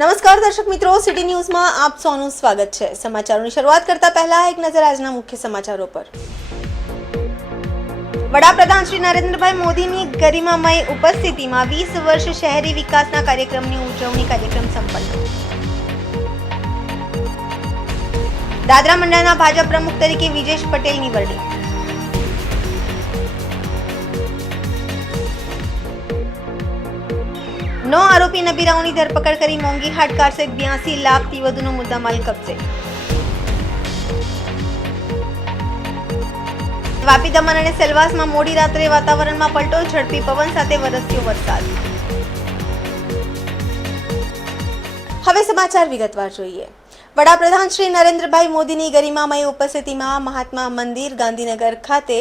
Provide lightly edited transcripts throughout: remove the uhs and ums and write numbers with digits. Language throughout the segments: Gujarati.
નમસ્કાર દર્શક મિત્રો, સિટી ન્યૂઝમાં આપ સૌનું સ્વાગત છે। સમાચારોની શરૂઆત કરતા પહેલા એક નજર આજના મુખ્ય સમાચારો પર। વડાપ્રધાન શ્રી નરેન્દ્રભાઈ મોદીની ગરિમામય ઉપસ્થિતિમાં 20 વર્ષ શહેરી વિકાસના કાર્યક્રમની ઉજવણી કાર્યક્રમ સંપન્ન। દાદરા મંડળના ભાજપ પ્રમુખ તરીકે વિજેશ પટેલની વરણી। નો આરોપી નબીરાઓની ધરપકડ કરી મોંઘી હાટ કાર સહિત 82 લાખથી વધુનો મુદ્દામાલ કબજે। વાપી, દમણ અને સેલવાસમાં મોડી રાત્રે વાતાવરણમાં પલટો, ઝડપી પવન સાથે વરસ્યો વરસાદ। હવે સમાચાર વિગતવાર જોઈએ। વડાપ્રધાન શ્રી નરેન્દ્રભાઈ મોદીની ગરિમામય ઉપસ્થિતિમાં મહાત્મા મંદિર ગાંધીનગર ખાતે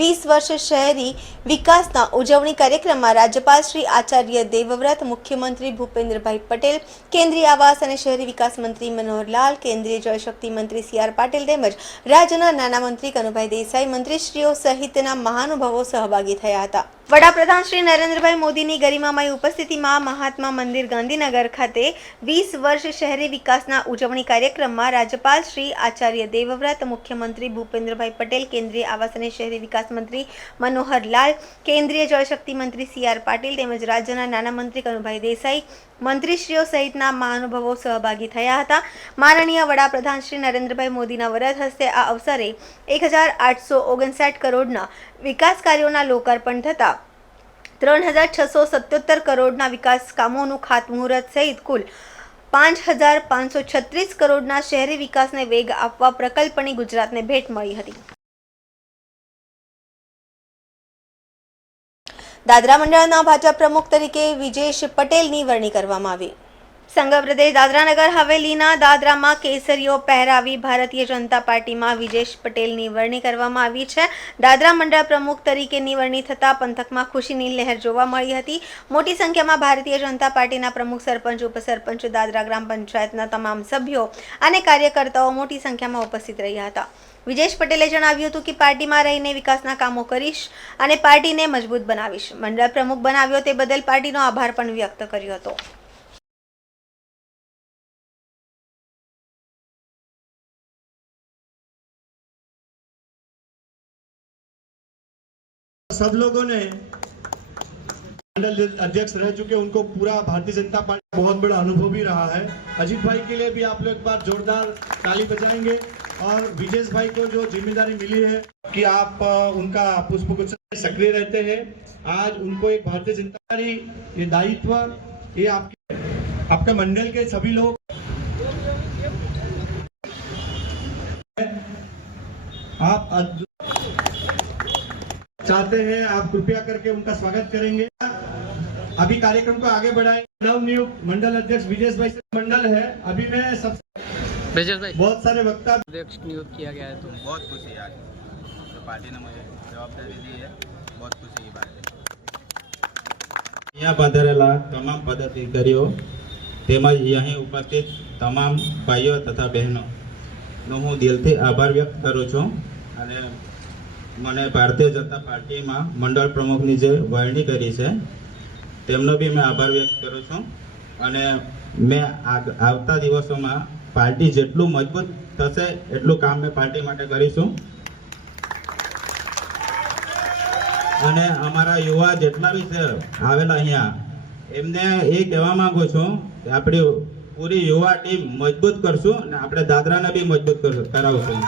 20 વર્ષ શહેરી વિકાસના ઉજવણી કાર્યક્રમમાં રાજ્યપાલ શ્રી આચાર્ય દેવવ્રત, મુખ્યમંત્રી ભૂપેન્દ્રભાઈ પટેલ, કેન્દ્રીય આવાસ અને શહેરી વિકાસ મંત્રી મનોહરલાલ, કેન્દ્રીય જળશક્તિ મંત્રી CR પાટીલ તેમજ રાજ્યના નાના મંત્રી કનુભાઈ દેસાઈ, મંત્રીશ્રીઓ સહિતના મહાનુભાવો સહભાગી થયા હતા। વડાપ્રધાન શ્રી નરેન્દ્રભાઈ મોદીની ગરિમામય ઉપસ્થિતિમાં મહાત્મા મંદિર ગાંધીનગર ખાતે 20 વર્ષ શહેરી વિકાસના ઉજવણી કાર્યક્રમમાં રાજ્યપાલ શ્રી આચાર્ય દેવવ્રત, મુખ્યમંત્રી ભૂપેન્દ્રભાઈ પટેલ, કેન્દ્રીય આવાસ અને શહેરી વિકાસ મંત્રી મનોહરલાલ, કેન્દ્રીય જળશક્તિ મંત્રી CR પાટીલ તેમજ રાજ્યના નાના મંત્રી કનુભાઈ દેસાઈ, મંત્રીશ્રીઓ સહિતના મહાનુભાવો સહભાગી થયા હતા। માનનીય વડાપ્રધાન શ્રી નરેન્દ્રભાઈ મોદીના વરદ હસ્તે આ અવસરે 1859 કરોડના વિકાસ કાર્યોના લોકાર્પણ થતા 3677 કરોડના વિકાસ કામોનું ખાતમુહૂર્ત સહિત કુલ 5536 કરોડના શહેરી વિકાસને વેગ આપવા પ્રકલ્પની ગુજરાતને ભેટ મળી હતી। દાદરા મંડળના ભાજપ પ્રમુખ તરીકે વિજેશ પટેલની વરણી કરવામાં આવી। સંઘ પ્રદેશ દાદરાનગર હવેલીના દાદરામાં કેસરીઓ પહેરાવી ભારતીય જનતા પાર્ટીમાં વિજેશ પટેલની વરણી કરવામાં આવી છે। દાદરા મંડળ પ્રમુખ તરીકેની વરણી થતાં પંથકમાં ખુશીની લહેર જોવા મળી હતી। મોટી સંખ્યામાં ભારતીય જનતા પાર્ટીના પ્રમુખ, સરપંચ, ઉપસરપંચ, દાદરા ગ્રામ પંચાયતના તમામ સભ્યો અને કાર્યકર્તાઓ મોટી સંખ્યામાં ઉપસ્થિત રહ્યા હતા। વિજેશ પટેલે જણાવ્યું હતું કે પાર્ટીમાં રહીને વિકાસના કામો કરીશ અને પાર્ટીને મજબૂત બનાવીશ। મંડળ પ્રમુખ બનાવ્યો તે બદલ પાર્ટીનો આભાર પણ વ્યક્ત કર્યો હતો। सब लोगों ने मंडल अध्यक्ष रह चुके, उनको पूरा भारतीय जनता पार्टी बहुत बड़ा अनुभव भी रहा है। अजीत भाई के लिए भी आप लोग एक बार जोरदार ताली बजाएंगे और विजेश भाई को जो जिम्मेदारी मिली है कि आप उनका पुष्पगुच्छ सक्रिय रहते हैं, आज उनको एक भारतीय जनता पार्टी ये दायित्व ये आपके मंडल के सभी लोग आप चाहते हैं, आप कृपया करके उनका स्वागत करेंगे। अभी कार्यक्रम को आगे बढ़ाएं। नवनियुक्त मंडल अध्यक्ष विजेश भाई से मंडल है। अभी मैं सबसे बहुत सारे वक्ता अध्यक्ष नियुक्त किया गया है, तो बहुत खुशी आज तो पार्टी ने मुझे जवाबदारी दी है, बहुत खुशी की बात है। यहाँ पधारेला तमाम पदाधिकारीओ તેમજ અહીં ઉપસ્થિત તમામ ભાઈઓ તથા બહેનોનો હું દિલથી આભાર વ્યક્ત કરું છું અને મને ભારતીય જનતા પાર્ટીમાં મંડળ પ્રમુખની જે વરણી કરી છે તેમનો બી મેં આભાર વ્યક્ત કરું છું અને મેં આવતા દિવસોમાં પાર્ટી જેટલું મજબૂત થશે એટલું કામ મેં પાર્ટી માટે કરીશું અને અમારા યુવા જેટલા બી છે આવેલા અહીંયા એમને એ કહેવા માંગુ છું કે આપણી પૂરી યુવા ટીમ મજબૂત કરશું અને આપણે દાદરાને બી મજબૂત કરાવશું।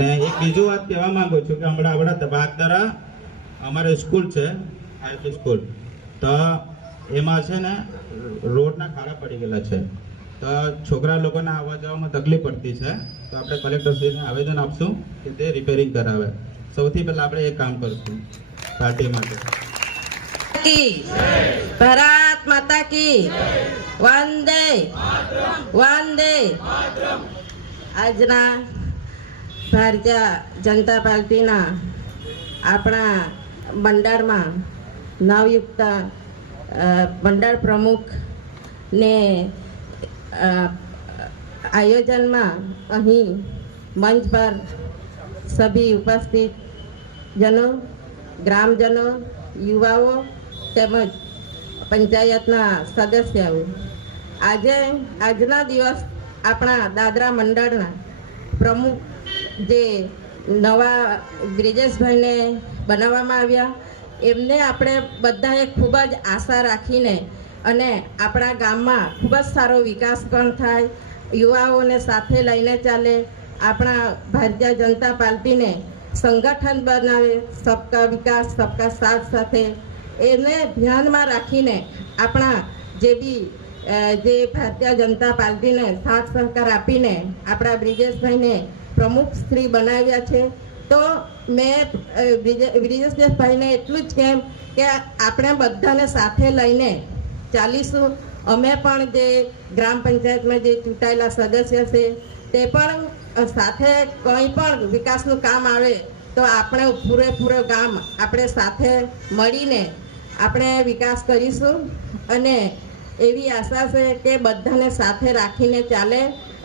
ને એક બીજું વાત કહેવા માંગુ છું કે હમણાં આપણા બાગદરા અમારે સ્કૂલ છે, હાઈ સ્કૂલ, તો એમાં છે ને રોડના ખાડા પડી ગયેલા છે, તો છોકરા લોકોને આવવા જવામાં તકલીફ પડતી છે, તો આપણે કલેક્ટરશ્રીને આવેદન આપશું કે તે રિપેરિંગ કરાવે। સૌથી પહેલા આપણે એક કામ કરશું પાર્ટી માટે। भारत माता की वंदे वंदे। આજના ભારતીય જનતા પાર્ટીના આપણા મંડળમાં નવયુક્ત મંડળ પ્રમુખને આયોજનમાં અહીં મંચ પર सभी उपस्थित जनों, ग्रामजनों, युवाओं તેમજ પંચાયતના સદસ્યો, આજના દિવસ આપણા દાદરા મંડળના પ્રમુખ જે નવા બ્રિજેશભાઈને બનાવવામાં આવ્યા, એમને આપણે બધાએ ખૂબ જ આશા રાખીને અને આપણા ગામમાં ખૂબ જ સારો વિકાસ પણ થાય, યુવાઓને સાથે લઈને ચાલે, આપણા ભારતીય જનતા પાર્ટીને સંગઠન બનાવે, સબકા વિકાસ સબકા સાથ સાથે એને ધ્યાનમાં રાખીને આપણા જે ભારતીય જનતા પાર્ટીને સાથ સહકાર આપીને આપણા બ્રિજેશભાઈને પ્રમુખ શ્રી બનાવ્યા છે. તો મેં બ્રિજેશભાઈને એટલું જ કહેમ કે આપણે બધાને સાથે લઈને ચાલીશું. અમે પણ જે ગ્રામ પંચાયતમાં જે ચૂંટાયેલા સદસ્ય છે તે પણ સાથે કંઈ પણ વિકાસનું કામ આવે તો આપણે પૂરેપૂરો ગામ આપણે સાથે મળીને આપણે વિકાસ કરીશું. અને એવી આશા છે કે બધાને સાથે રાખીને ચાલે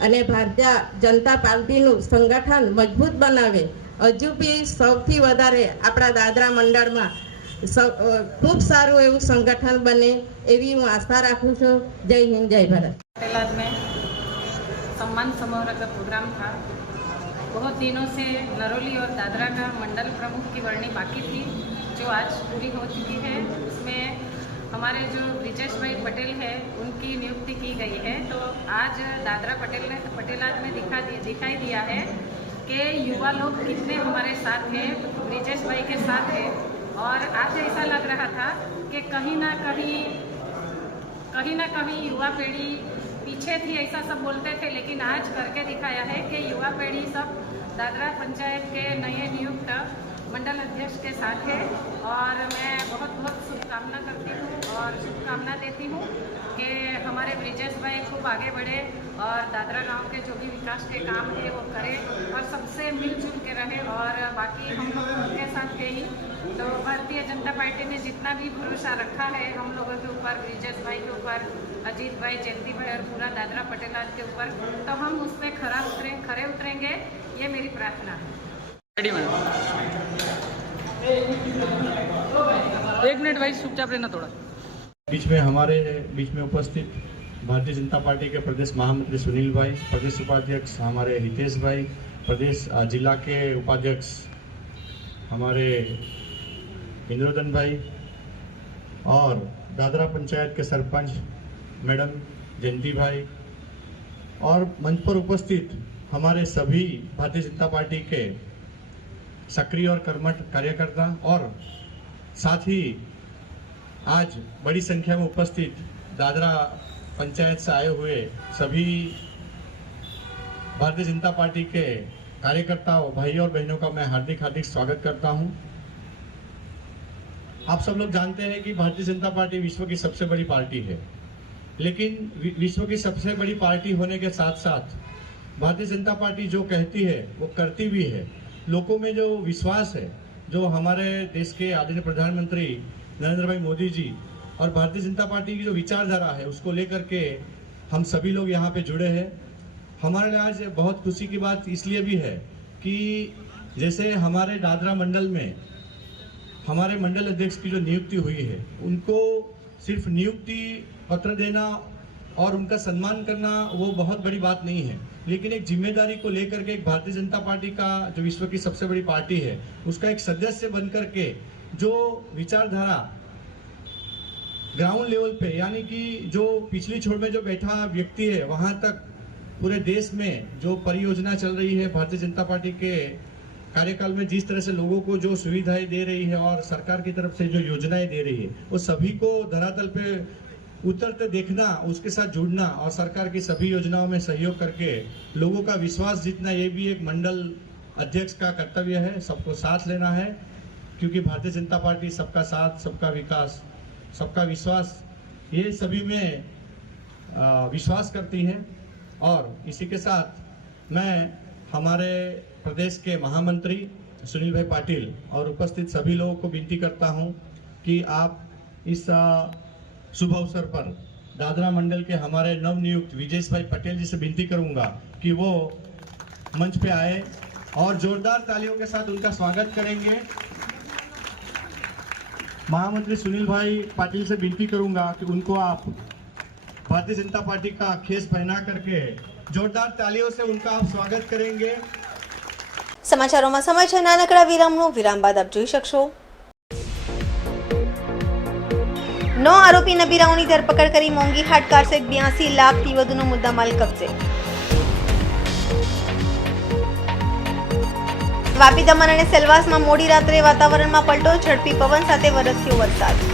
અને ભારતીય જનતા પાર્ટીનું સંગઠન મજબૂત બનાવે. હજુ બી સૌથી વધારે આપણા દાદરા મંડળમાં ખૂબ સારું એવું સંગઠન બને એવી હું આશા રાખું છું. જય હિન્દ, જય ભારત. पटेलाद में सम्मान समारोह का प्रोग्राम था। बहुत दिनों से नरोली और दादरा का मंडल प्रमुख की वर्णी बाकी थी, जो आज पूरी हो चुकी है। उसमें हमारे जो ब्रिजेश भाई पटेल है उनकी नियुक्ति की गई है। तो आज दादरा पटेलाद में दिखाई दिया है कि युवा लोग कितने हमारे साथ हैं, ब्रिजेश भाई के साथ हैं। और आज ऐसा लग रहा था कि कहीं ना कहीं युवा पीढ़ी पीछे थी, ऐसा सब बोलते थे, लेकिन आज करके दिखाया है कि युवा पीढ़ी सब दादरा पंचायत के नए नियुक्त मंडल अध्यक्ष के साथ है। और मैं बहुत बहुत शुभकामना करती हूँ और शुभकामना देती हूँ कि हमारे ब्रिजेश भाई खूब आगे बढ़े और दादरा गांव के जो भी विकास के काम है वो करे और सबसे मिलजुल के रहे। और बाकी हम लोग उनके साथ है ही। तो भारतीय जनता पार्टी ने जितना भी भरोसा रखा है हम लोगों के ऊपर, ब्रिजेश भाई के ऊपर, अजीत भाई, जयंती भाई और पूरा दादरा पटेलाद के ऊपर, तो हम उस पर खरे उतरेंगे, ये मेरी प्रार्थना है। एक मिनट भाई, चुपचाप रहना थोड़ा। हमारे बीच में उपस्थित भारतीय जनता पार्टी के प्रदेश महामंत्री सुनील भाई, प्रदेश उपाध्यक्ष हमारे हितेश भाई, प्रदेश जिला के उपाध्यक्ष हमारे इंद्रोदन भाई और दादरा पंचायत के सरपंच मैडम जयंती भाई और मंच पर उपस्थित हमारे सभी भारतीय जनता पार्टी के सक्रिय और कर्मठ कार्यकर्ता और साथ ही आज बड़ी संख्या में उपस्थित दादरा पंचायत से आए हुए सभी भारतीय जनता पार्टी के कार्यकर्ताओं, भाइयों और बहनों का मैं हार्दिक स्वागत करता हूं। आप सब लोग जानते हैं कि भारतीय जनता पार्टी विश्व की सबसे बड़ी पार्टी है, लेकिन विश्व की सबसे बड़ी पार्टी होने के साथ साथ भारतीय जनता पार्टी जो कहती है वो करती भी है। लोगों में जो विश्वास है, जो हमारे देश के आदरणीय प्रधानमंत्री नरेंद्र भाई मोदी जी और भारतीय जनता पार्टी की जो विचारधारा है उसको लेकर के हम सभी लोग यहाँ पे जुड़े हैं। हमारे लिए आज बहुत खुशी की बात इसलिए भी है कि जैसे हमारे दादरा मंडल में हमारे मंडल अध्यक्ष की जो नियुक्ति हुई है, उनको सिर्फ नियुक्ति पत्र देना और उनका सम्मान करना वो बहुत बड़ी बात नहीं है, लेकिन एक जिम्मेदारी को लेकर के एक भारतीय जनता पार्टी का जो विश्व की सबसे बड़ी पार्टी है उसका एक सदस्य बनकर के जो विचारधारा ग्राउंड लेवल पे, यानी कि जो पिछली छोर में जो बैठा व्यक्ति है वहां तक पूरे देश में जो परियोजना चल रही है भारतीय जनता पार्टी के कार्यकाल में, जिस तरह से लोगों को जो सुविधाएं दे रही है और सरकार की तरफ से जो योजनाएं दे रही है, वो सभी को धरातल पे उतरते देखना, उसके साथ जुड़ना और सरकार की सभी योजनाओं में सहयोग करके लोगों का विश्वास जीतना, ये भी एक मंडल अध्यक्ष का कर्तव्य है। सबको साथ लेना है, क्योंकि भारतीय जनता पार्टी सबका साथ, सबका विकास, सबका विश्वास, ये सभी में विश्वास करती है। और इसी के साथ मैं हमारे प्रदेश के महामंत्री सुनील भाई पाटिल और उपस्थित सभी लोगों को विनती करता हूं कि आप इस शुभ अवसर पर दादरा मंडल के हमारे नवनियुक्त विजेश भाई पटेल जी से विनती करूंगा कि वो मंच पे आए और जोरदार तालियों के साथ उनका स्वागत करेंगे। महामंत्री सुनील भाई पाटिल से विनती करूंगा कि उनको आप भारतीय जनता पार्टी का खेस पहना करके जोरदार तालियों से उनका आप स्वागत करेंगे। સમાચારોમાં સમય છે નાનકડા વિરામનો. વિરામ બાદ આપ જોઈ શકશો 9 આરોપી નબીરાઓની ધરપકડ કરી મોંઘી હાટ કાર સહિત 82 લાખથી વધુનો મુદ્દામાલ કબજે. વાપી, દમણ અને સેલવાસમાં મોડી રાત્રે વાતાવરણમાં પલટો, ઝડપી પવન સાથે વરસ્યો વરસાદ.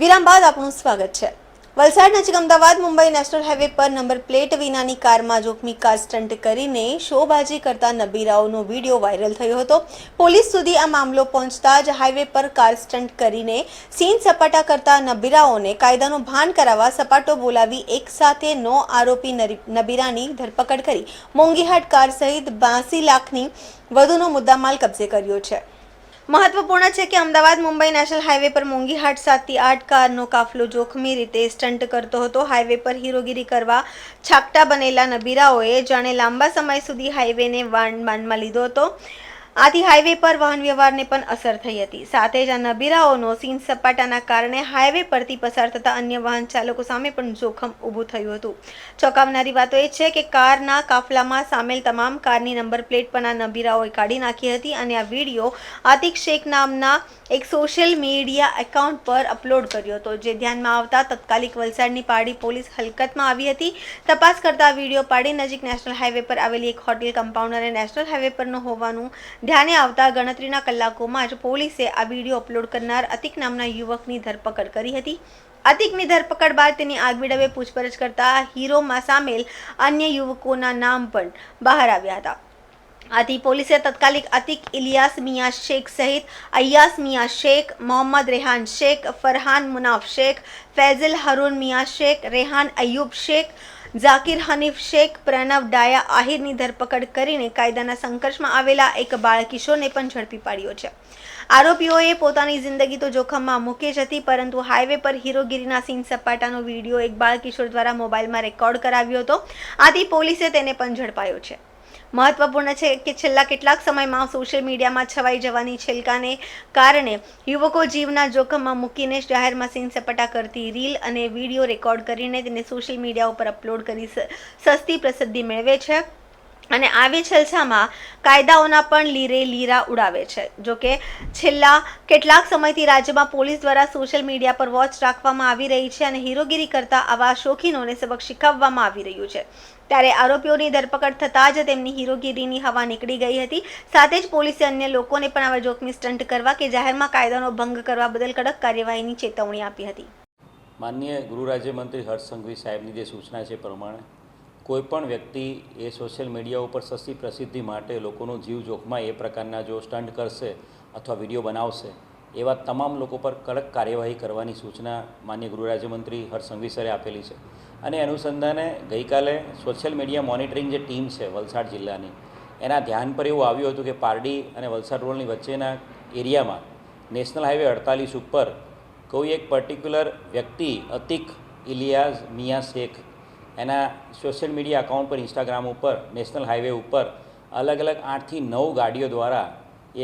વિરામ બાદ આપનું સ્વાગત છે. વલસાડ નજીક અમદાવાદ મુંબઈ નેશનલ હાઈવે પર નંબર પ્લેટ વિનાની કારમાં જોખમી કાર સ્ટન્ટ કરીને શોબાજી કરતા નબીરાઓનો વિડીયો વાયરલ થયો હતો. પોલીસ સુધી આ મામલો પહોંચતા જ હાઈવે પર કાર સ્ટન્ટ કરીને સીન સપાટા કરતા નબીરાઓને કાયદાનું ભાન કરાવવા સપાટો બોલાવી એક સાથે 9 આરોપી નબીરાની ધરપકડ કરી મોંઘીહાટ કાર સહિત 82 લાખની વધુનો મુદ્દામાલ કબજે કર્યો છે. મહત્વપૂર્ણ છે કે અમદાવાદ મુંબઈ નેશનલ હાઈવે પર મોંઘીહાટ 7 થી 8 કારનો કાફલો જોખમી રીતે સ્ટન્ટ કરતો હતો. હાઈવે પર હીરોગીરી કરવા છાકટા બનેલા નબીરાઓએ જાણે લાંબા સમય સુધી હાઈવેને બાનમાં લીધો હતો. આથી હાઈવે પર વાહન વ્યવહારને પણ અસર થઈ હતી. સાથે જ આ નબીરાઓનો સીન સપાટાના કારણે હાઈવે પરથી પસાર થતા અન્ય વાહન ચાલકો સામે પણ જોખમ ઊભું થયું હતું. ચોંકાવનારી વાતો એ છે કે કારના કાફલામાં સામેલ તમામ કારની નંબર પ્લેટ પણ આ નબીરાઓએ કાઢી નાખી હતી અને આ વિડીયો આતિક શેખ નામના એક સોશિયલ મીડિયા એકાઉન્ટ પર અપલોડ કર્યો હતો, જે ધ્યાનમાં આવતા તત્કાલિક વલસાડની પારડી પોલીસ હલકતમાં આવી હતી. તપાસ કરતા વિડીયો પારડી નજીક નેશનલ હાઈવે પર આવેલી એક હોટેલ કમ્પાઉન્ડ અને નેશનલ હાઈવે પરનો હોવાનું ધ્યાને આવતા ગણતરીના કલાકોમાં જ પોલીસે આ વિડીયો અપલોડ કરનાર અતિક નામના યુવકની ધરપકડ કરી હતી. અતિકની ધરપકડ બાદ તેની આગવી પૂછપરછ કરતા હીરોમાં સામેલ અન્ય યુવકોના નામ પણ બહાર આવ્યા હતા. આથી પોલીસે તત્કાલિક અતિક ઇલિયાસ મિયા શેખ સહિત અય્યાસ મિયા શેખ, મોહમ્મદ રેહાન શેખ, ફરહાન મુનાફ શેખ, ફૈઝલ હરૂન મિયા શેખ, રેહાન અયુબ શેખ, ઝાકિર હનીફ શેખ, પ્રણવ ડાયા આહિરની ધરપકડ કરીને કાયદાના સંઘર્ષમાં આવેલા એક બાળકિશોરને પણ ઝડપી પાડ્યો છે. આરોપીઓએ પોતાની જિંદગી તો જોખમમાં મૂકી જ હતી, પરંતુ હાઈવે પર હીરોગીરીના સીન સપાટાનો વિડીયો એક બાળકિશોર દ્વારા મોબાઈલમાં રેકોર્ડ કરાવ્યો હતો. આથી પોલીસે તેને પણ ઝડપાયો છે. મહત્વપૂર્ણ છે કે છેલ્લા કેટલાક સમયમાં સોશિયલ મીડિયામાં છવાઈ જવાની છેલ્કાને કારણે યુવકો જીવના જોખમમાં મૂકીને જાહેરમાં સીન સપાટા કરતી રીલ અને વિડીયો રેકોર્ડ કરીને તેને સોશિયલ મીડિયા ઉપર અપલોડ કરી સસ્તી પ્રસિદ્ધિ મેળવે છે અને આવી છલછામાં કાયદાઓના પણ લીરે લીરા ઉડાવે છે. જોકે છેલ્લા કેટલાક સમયથી રાજ્યમાં પોલીસ દ્વારા સોશિયલ મીડિયા પર વોચ રાખવામાં આવી રહી છે અને હીરોગીરી કરતા આવા શોખીનોને સબક શીખવવામાં આવી રહ્યું છે. ત્યારે આરોપીઓની ધરપકડ થતાં જ તેમની હીરોગીરીની હવા નીકળી ગઈ હતી. સાથે જ પોલીસે અન્ય લોકોને પણ આવા જોખમી સ્ટન્ટ કરવા કે જાહેરમાં કાયદાનો ભંગ કરવા બદલ કડક કાર્યવાહીની ચેતવણી આપી હતી. માનનીય ગૃહ રાજ્યમંત્રી હર્ષ સંઘવી સાહેબની જે સૂચના છે પ્રમાણે કોઈપણ વ્યક્તિ એ સોશિયલ મીડિયા ઉપર સસ્તી પ્રસિદ્ધિ માટે લોકોનો જીવ જોખમાય એ પ્રકારના જો સ્ટન્ટ કરશે અથવા વિડીયો બનાવશે એવા તમામ લોકો પર કડક કાર્યવાહી કરવાની સૂચના માનનીય ગૃહ રાજ્યમંત્રી હર્ષ સંઘવી સરે આપેલી છે. અને અનુસંધાને ગઈકાલે સોશિયલ મીડિયા મોનિટરિંગ જે ટીમ છે વલસાડ જિલ્લાની એના ધ્યાન પર એવું આવ્યું હતું કે પારડી અને વલસાડ રોડની વચ્ચેના એરિયામાં નેશનલ હાઈવે 48 ઉપર કોઈ એક પર્ટિક્યુલર વ્યક્તિ અતિક ઇલિયાઝ મિયા શેખ એના સોશિયલ મીડિયા અકાઉન્ટ પર ઇન્સ્ટાગ્રામ ઉપર નેશનલ હાઈવે ઉપર અલગ અલગ 8 થી 9 ગાડીઓ દ્વારા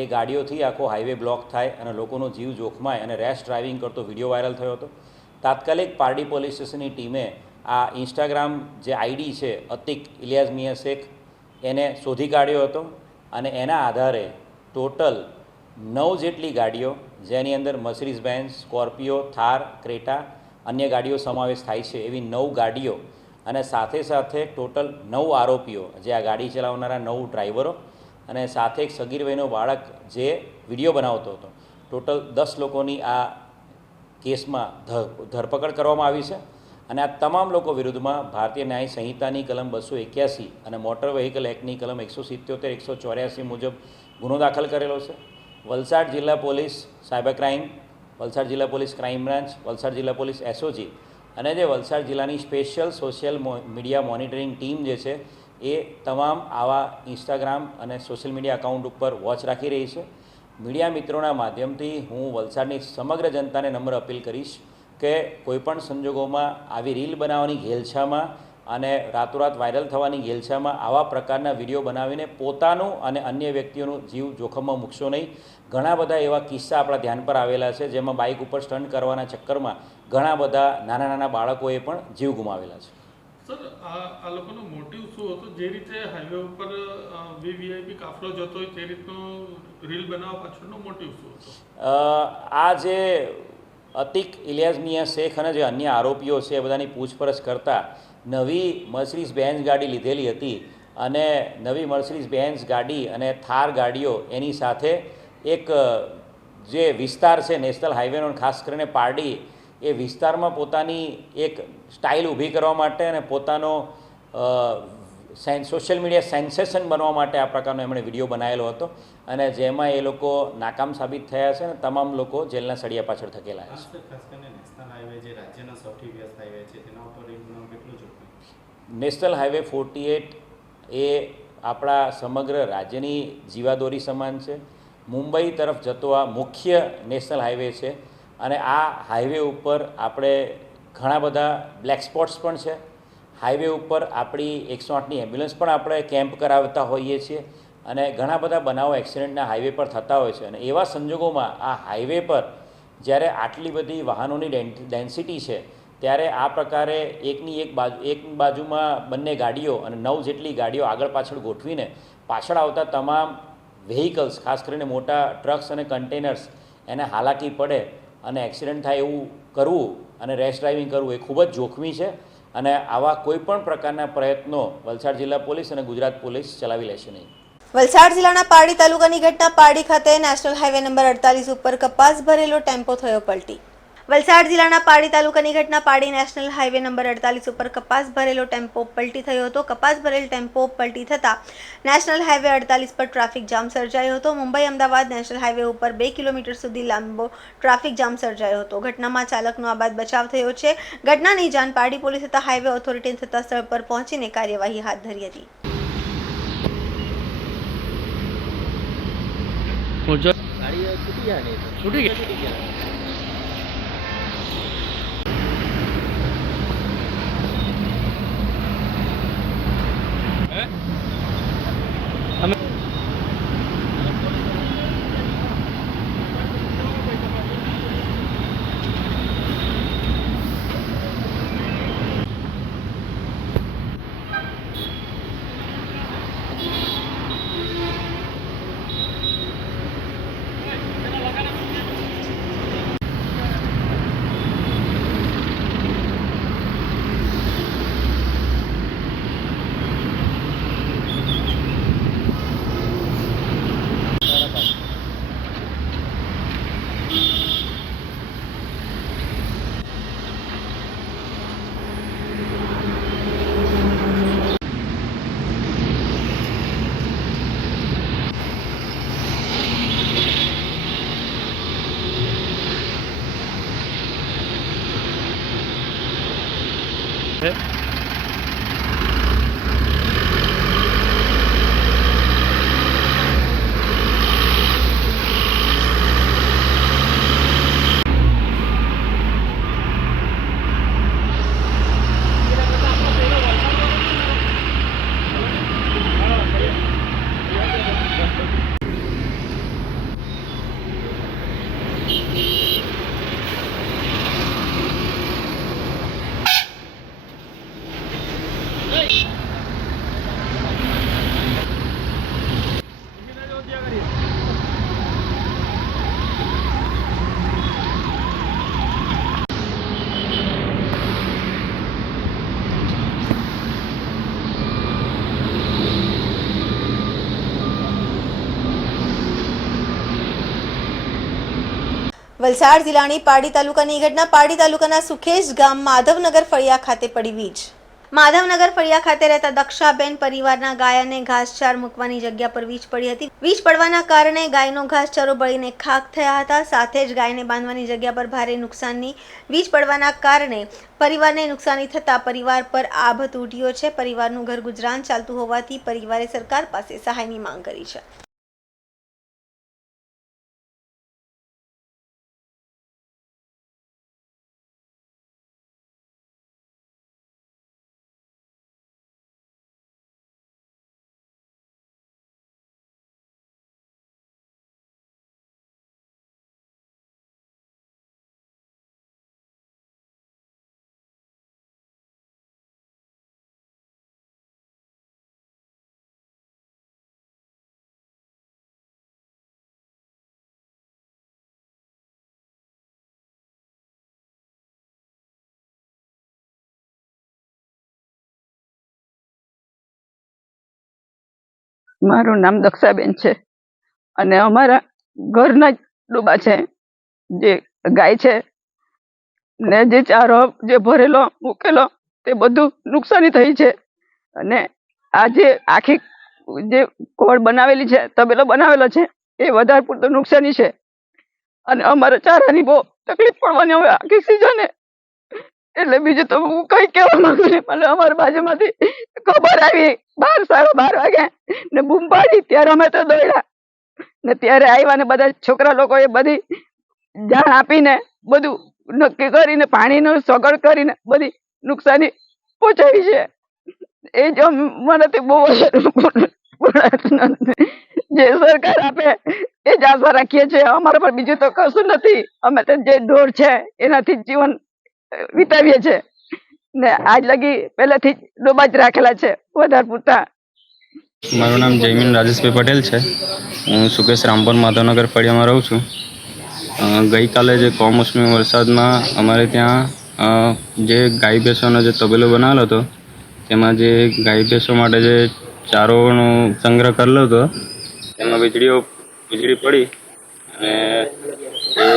એ ગાડીઓથી આખો હાઈવે બ્લોક થાય અને લોકોનો જીવ જોખમાય અને રેશ ડ્રાઇવિંગ કરતો વિડીયો વાયરલ થયો હતો. તાત્કાલિક પારડી પોલીસ સ્ટેશનની ટીમે આ ઇન્સ્ટાગ્રામ જે આઈડી છે અતિક ઇલિયાઝ મિયા શેખ એને શોધી કાઢ્યો હતો અને એના આધારે ટોટલ 9 જેટલી ગાડીઓ જેની અંદર Mercedes Benz, Scorpio, Thar, Creta અન્ય ગાડીઓ સમાવેશ થાય છે એવી 9 ગાડીઓ અને સાથે સાથે ટોટલ 9 આરોપીઓ જે આ ગાડી ચલાવનારા 9 ડ્રાઈવરો અને સાથે એક સગીર વયનો બાળક જે વિડીયો બનાવતો હતો. ટોટલ 10 લોકોની આ કેસમાં ધરપકડ કરવામાં આવી છે અને આ તમામ લોકો વિરુદ્ધમાં ભારતીય ન્યાય સંહિતાની કલમ 281 અને મોટર વ્હીકલ એક્ટની કલમ 177, 184 મુજબ ગુનો દાખલ કરેલો છે. વલસાડ જિલ્લા પોલીસ સાયબર ક્રાઇમ, વલસાડ જિલ્લા પોલીસ ક્રાઇમ બ્રાન્ચ, વલસાડ જિલ્લા પોલીસ એસઓજી અને જે વલસાડ જિલ્લાની special social media monitoring team જે છે એ તમામ આવા ઇન્સ્ટાગ્રામ અને સોશિયલ મીડિયા અકાઉન્ટ ઉપર વોચ રાખી રહી છે. મીડિયા મિત્રોના માધ્યમથી હું વલસાડની સમગ્ર જનતાને નમ્ર અપીલ કરીશ કે કોઈપણ સંજોગોમાં આવી રીલ બનાવવાની ઘેલછામાં અને રાતોરાત વાયરલ થવાની ઘેલછામાં આવા પ્રકારના વિડીયો બનાવીને પોતાનું અને અન્ય વ્યક્તિઓનું જીવ જોખમમાં મૂકશો નહીં. ઘણા બધા એવા કિસ્સા આપણા ધ્યાન પર આવેલા છે જેમાં બાઇક ઉપર સ્ટન્ટ કરવાના ચક્કરમાં ઘણા બધા નાના નાના બાળકોએ પણ જીવ ગુમાવેલા છે. સર, આ લોકોનો મોટિવ શું હતો? જે રીતે હાઈવે ઉપર વીવીઆઈપી કાફલો જતો હોય તે રીતનો રીલ બનાવવા પાછળનો મોટિવ શું હતો? આ જે અતિક ઇલિયાઝ મિયા શેખ અને જે અન્ય આરોપીઓ છે એ બધાની પૂછપરછ કરતાં નવી મર્સિડીઝ બેન્ઝ ગાડી લીધેલી હતી અને નવી મર્સિડીઝ બેન્ઝ ગાડી અને થાર ગાડીઓ એની સાથે એક જે વિસ્તાર છે નેશનલ હાઈવેનો ખાસ કરીને પારડી એ વિસ્તારમાં પોતાની એક સ્ટાઇલ ઊભી કરવા માટે અને પોતાનો સોશિયલ મીડિયા સેન્સેશન બનવા માટે આ પ્રકારનો એમણે વિડીયો બનાવેલો હતો અને જેમાં એ લોકો નાકામ સાબિત થયા છે અને તમામ લોકો જેલના સળિયા પાછળ ધકેલા છે. ખાસ કરીને નેશનલ હાઈવે જે રાજ્યનો સૌથી વ્યસ્ત હાઈવે છે તેના ઉપર કેટલું જોખમ? નેશનલ હાઈવે 48 એ આપણા સમગ્ર રાજ્યની જીવાદોરી સમાન છે. મુંબઈ તરફ જતો આ મુખ્ય નેશનલ હાઈવે છે અને આ હાઈવે ઉપર આપણે ઘણા બધા બ્લેક સ્પોટ્સ પણ છે. હાઈવે ઉપર આપણી 108ની એમ્બ્યુલન્સ પણ આપણે કેમ્પ કરાવતા હોઈએ છીએ અને ઘણા બધા બનાવો એક્સિડન્ટના હાઈવે પર થતા હોય છે અને એવા સંજોગોમાં આ હાઈવે પર જ્યારે આટલી બધી વાહનોની ડેન્સિટી છે ત્યારે આ પ્રકારે એક બાજુમાં બંને ગાડીઓ અને 9 જેટલી ગાડીઓ આગળ પાછળ ગોઠવીને પાછળ આવતા તમામ વ્હીકલ્સ ખાસ કરીને મોટા ટ્રક્સ અને કન્ટેનર્સ એને હાલાકી પડે અને એક્સિડન્ટ થાય એવું કરવું અને રેશ ડ્રાઇવિંગ કરવું એ ખૂબ જ જોખમી છે અને આવા કોઈપણ પ્રકારના પ્રયત્નો વલસાડ જિલ્લા પોલીસ અને ગુજરાત પોલીસ ચલાવી લેશે નહીં. વલસાડ જિલ્લાના પારડી તાલુકાની ઘટના. પારડી ખાતે નેશનલ હાઈવે નંબર 48 ઉપર કપાસ ભરેલો ટેમ્પો થયો પલટી. વલસાડ જિલ્લાના પારડી તાલુકાની ઘટના. પારડી નેશનલ હાઈવે નંબર 48 ઉપર કપાસ ભરેલો ટેમ્પો પલટી થયો હતો. કપાસ ભરેલ ટેમ્પો પલટી થતાં નેશનલ હાઈવે 48 પર ટ્રાફિક જામ સર્જાયો હતો. મુંબઈ અમદાવાદ નેશનલ હાઈવે ઉપર 2 કિલોમીટર સુધી લાંબો ટ્રાફિક જામ સર્જાયો હતો. ઘટનામાં ચાલકનો આબાદ બચાવ થયો છે. ઘટનાની જાણ પારડી પોલીસ તથા હાઈવે ઓથોરિટીને થતાં સ્થળ પર પહોંચીને કાર્યવાહી હાથ ધરી હતી. છૂટી ગઈ. છે. વલસાડ જિલ્લાની પારડી તાલુકાની ઘટના. પારડી તાલુકાના સુખેજ ગામ માધવનગર ફળિયા ખાતે પડી વીજ. માધવનગર ફળિયા ખાતે રહેતા દક્ષાબેન પરિવારના ગાય અને ઘાસચાર મૂકવાની જગ્યા પર વીજ પડી હતી. વીજ પડવાના કારણે ગાયનો ઘાસચારો બળીને ખાખ થયા હતા. સાથે જ ગાયને બાંધવાની જગ્યા પર ભારે નુકસાનની. વીજ પડવાના કારણે પરિવારને નુકસાની થતા પરિવાર પર આભ તૂટ્યો છે. પરિવારનું ઘર ગુજરાન ચાલતું હોવાથી પરિવારે સરકાર પાસે સહાયની માંગ કરી છે. મારું નામ દક્ષાબેન છે અને અમારા ઘરના જ ડૂબા છે. જે ગાય છે ને જે ચારો જે ભરેલો મૂકેલો તે બધું નુકસાની થઈ છે. અને આ જે આખી જે કોળ બનાવેલી છે, તબેલો બનાવેલો છે, એ વધારે પૂરતું નુકસાની છે. અને અમારે ચારાની બહુ તકલીફ પડવાની હવે આખી સિઝને. એટલે બીજું તો હું કઈ કહેવા માંગુ નહીં. મને અમારી બાજુમાંથી ખબર આવી 12 વાગે ને બૂમ પાડી ત્યારે અમે તો દોડ્યા ને ત્યારે આવ્યા ને બધા છોકરા લોકોએ બધી જાણ આપીને બધું નક્કી કરીને પાણીનો સગવડ કરીને બધી નુકસાની પહોંચાડી છે. એ જો મને બહુ જે સરકાર આપે એ જ આશા રાખીએ છીએ. અમારા પર બીજું તો કશું નથી. અમે તો જે ઢોર છે એનાથી જીવન વિતાવીએ છીએ ને આજ લગી પહેલેથી ડોબા જ રાખેલા છે વધારે પૂરતા. મારું નામ જયમીન રાજેશભાઈ પટેલ છે. હું સુકેશ રામપર માધવનગર ફળિયામાં રહું છું. ગઈકાલે જે કમોસમી વરસાદમાં અમારે ત્યાં જે ગાય ભેંસોનો જે તબેલો બનાવેલો હતો તેમાં જે ગાય ભેંસો માટે જે ચારોનો સંગ્રહ કરેલો હતો તેમાં વીજળી પડી અને એ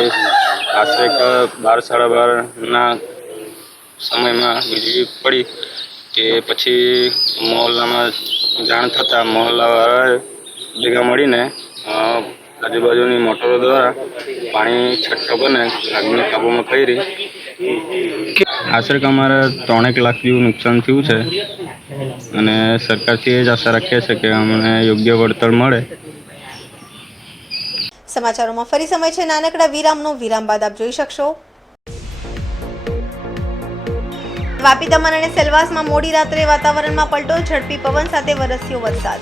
આશરે 12-12:30ના સમયમાં વીજળી પડી કે પછી મહોલ્લામાં જાણ થતાં મહોલ્લાવાળાએ ભેગા મળીને આજુબાજુની મોટરો દ્વારા પાણી છઠ્ઠો બને આગને કાબૂમાં કરી. આશરે કે અમારે 3 લાખ જેવું નુકસાન થયું છે અને સરકારથી એ જ આશા રાખીએ છીએ કે અમને યોગ્ય વળતર મળે. સમાચારોમાં ફરી સમય છે નાનકડા વિરામનો. વિરામ બાદ આપ જોઈ શકશો વાપી, દમણ અને સેલવાસમાં મોડી રાત્રે વાતાવરણમાં પલટો. ઝડપી પવન સાથે વરસ્યો વરસાદ.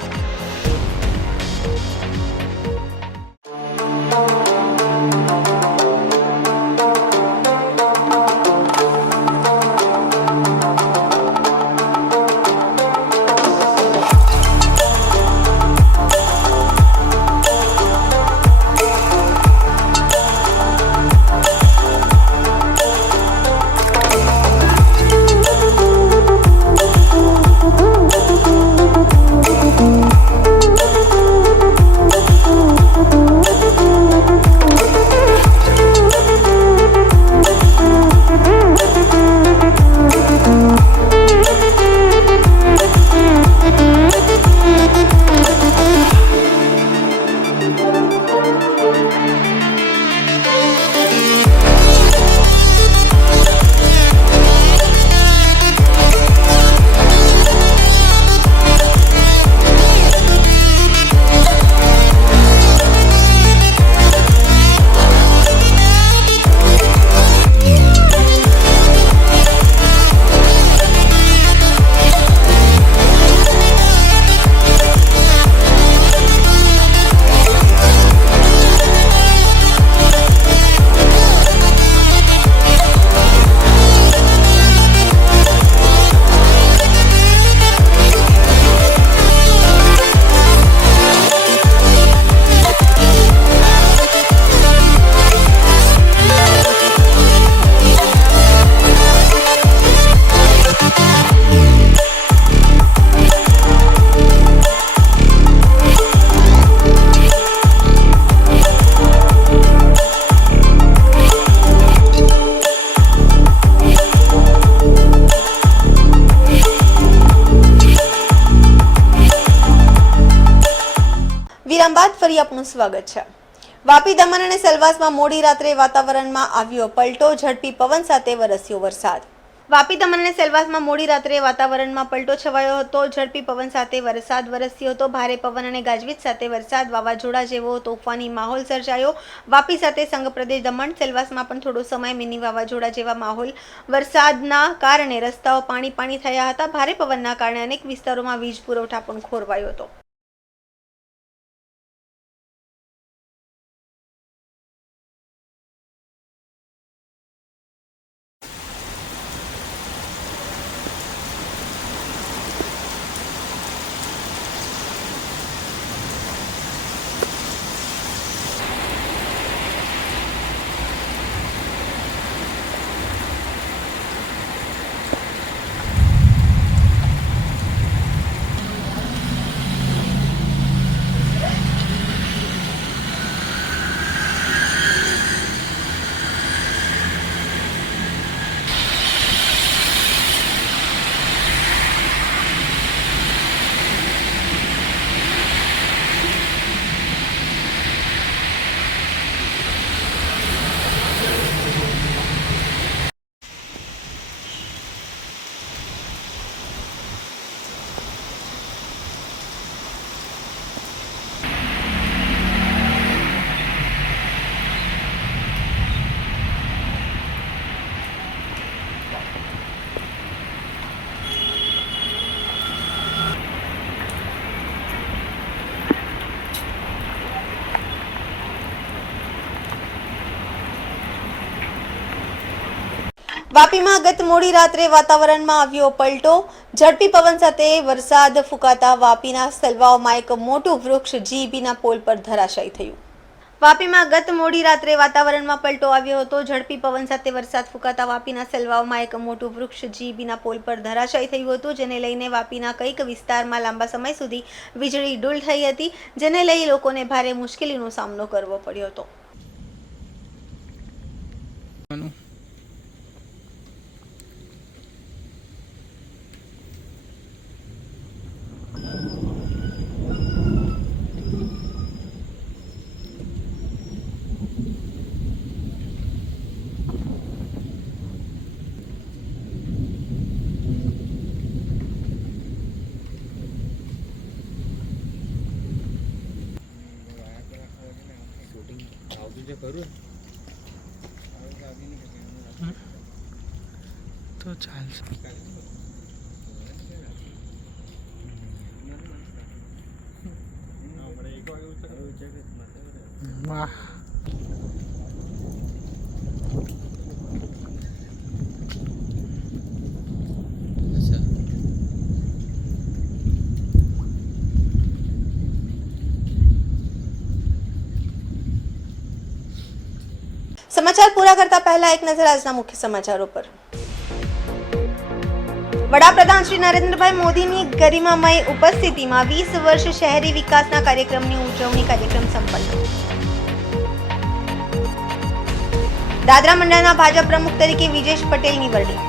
વિરામ બાદ ફરી આપનું સ્વાગત છે। વાપી, દમણ અને સેલવાસમાં મોડી રાત્રે વાતાવરણમાં આવ્યો પલટો, ઝડપી પવન સાથે વરસ્યો વરસાદ। વાપી, દમણ અને સેલવાસમાં મોડી રાત્રે વાતાવરણમાં પલટો છવાયો હતો, ઝડપી પવન સાથે વરસાદ વરસ્યો હતો। ભારે પવન અને ગાજવીજ સાથે વરસાદ, વાવાઝોડા જેવો તોફાની માહોલ સર્જાયો। વાપી સાથે સંઘ પ્રદેશ દમણ સેલવાસમાં પણ થોડો સમય મિની વાવાઝોડા જેવા માહોલ। વરસાદના કારણે રસ્તાઓ પાણી થયા હતા। ભારે પવનના કારણે અનેક વિસ્તારોમાં વીજ પુરવઠા પણ ખોરવાયો હતો। વાપીમાં ગત મોડી રાત્રે વાતાવરણમાં આવ્યો પલટો, ઝડપી પવન સાથે વરસાદ ફૂંકાતા વાપીના સેલવાઓમાં એક મોટું વૃક્ષ જીઈબીના પોલ પર ધરાશાયી થયું। વાપીમાં ગત મોડી રાત્રે વાતાવરણમાં પલટો આવ્યો હતો, ઝડપી પવન સાથે વરસાદ ફૂંકાતા વાપીના સેલવાઓમાં એક મોટું વૃક્ષ જીઈબીના પોલ પર ધરાશાયી થયું હતું, જેને લઈને વાપીના કંઈક વિસ્તારમાં લાંબા સમય સુધી વીજળી ડૂલ થઈ હતી, જેને લઈ લોકોને ભારે મુશ્કેલીનો સામનો કરવો પડ્યો હતો। તો ચાલશે। વાહ, સમાચાર પૂરા કરતા પહેલા એક નજર આજના મુખ્ય સમાચારો પર। વડાપ્રધાન શ્રી નરેન્દ્રભાઈ મોદીની ગરિમામય ઉપસ્થિતિમાં 20 વર્ષ શહેરી વિકાસના કાર્યક્રમની ઉજવણી કાર્યક્રમ સંપન્ન। દાદરા મંડળના ભાજપ પ્રમુખ તરીકે વિજેશ પટેલની વરણી।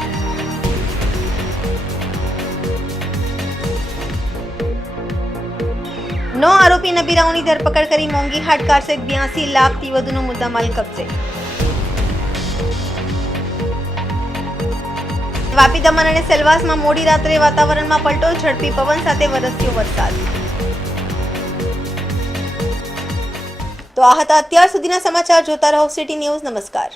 નો આરોપી નબીરાઓની ધરપકડ કરી મોંઘી હાટ કાર સહિત 82 લાખથી વધુનો મુદ્દામાલ કબજે। વાપી, દમણ અને સેલવાસમાં મોડી રાત્રે વાતાવરણમાં પલટો, ઝડપી પવન સાથે વરસ્યો વરસાદ। તો આ હતા અત્યાર સુધીના સમાચાર। જોતા રહો સિટી ન્યૂઝ। નમસ્કાર।